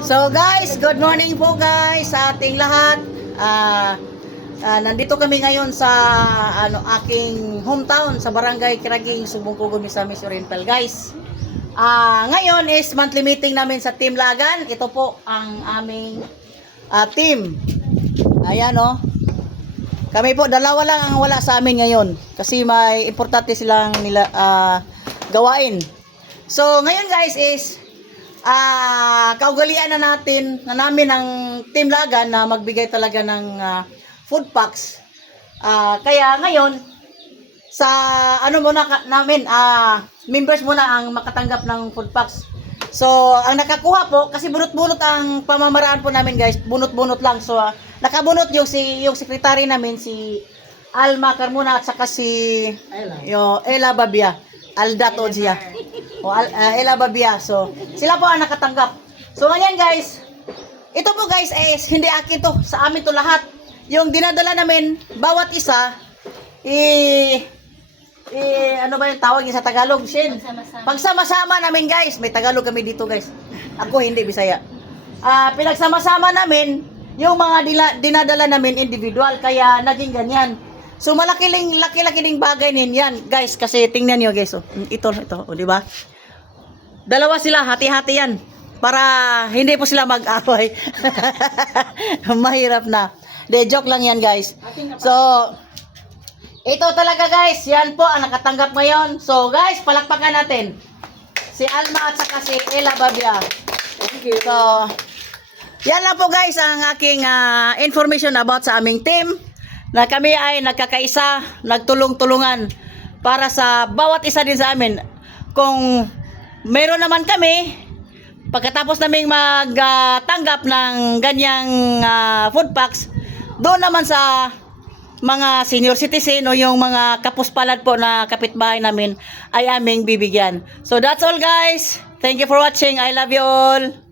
So guys, good morning po guys sa ating lahat. Nandito kami ngayon sa aking hometown sa Barangay Kiraging, Sumbong-Kugon, Misamis Oriental guys. Ngayon is monthly meeting namin sa Team Lagan. Ito po ang aming team. Ayan oh. Kami po dalawa lang ang wala sa amin ngayon kasi may importante silang gawain. So ngayon guys is kaugalian na namin ng Team Lagan na magbigay talaga ng food packs. Kaya ngayon sa members muna ang makatanggap ng food packs. So ang nakakuha po kasi bunot-bunot ang pamamaraan po namin guys, bunot-bunot lang. So nakabunot yung secretary namin si Alma Carmona at saka si Ella Babia. Aldat Ojia. Ella Babia. So, sila po ang nakatanggap. So, ngayon guys, ito po guys is hindi akin to. Sa amin to lahat. Yung dinadala namin, bawat isa, ano ba yung tawag niya sa Tagalog? Shin? Pagsama-sama namin guys. May Tagalog kami dito guys. Ako hindi, Bisaya. Pinagsama-sama namin yung mga dinadala namin individual. Kaya naging ganyan. So laki ding bagay yan, guys, kasi tingnan niyo guys, oh. Ito, oh, di ba? Dalawa sila, hati-hati yan para hindi po sila mag-away. Mahirap na. Joke lang yan, guys. So ito talaga guys, yan po ang nakatanggap ngayon. So guys, palakpakan natin si Alma at saka si Ella Babia. So yan lang po guys ang aking information about sa aming team. Na kami ay nagkakaisa, nagtulong-tulungan para sa bawat isa din sa amin. Kung meron naman kami, pagkatapos naming magtanggap ng ganyang food packs, doon naman sa mga senior citizen o yung mga kapuspalad po na kapitbahay namin ay aming bibigyan. So that's all guys. Thank you for watching. I love you all.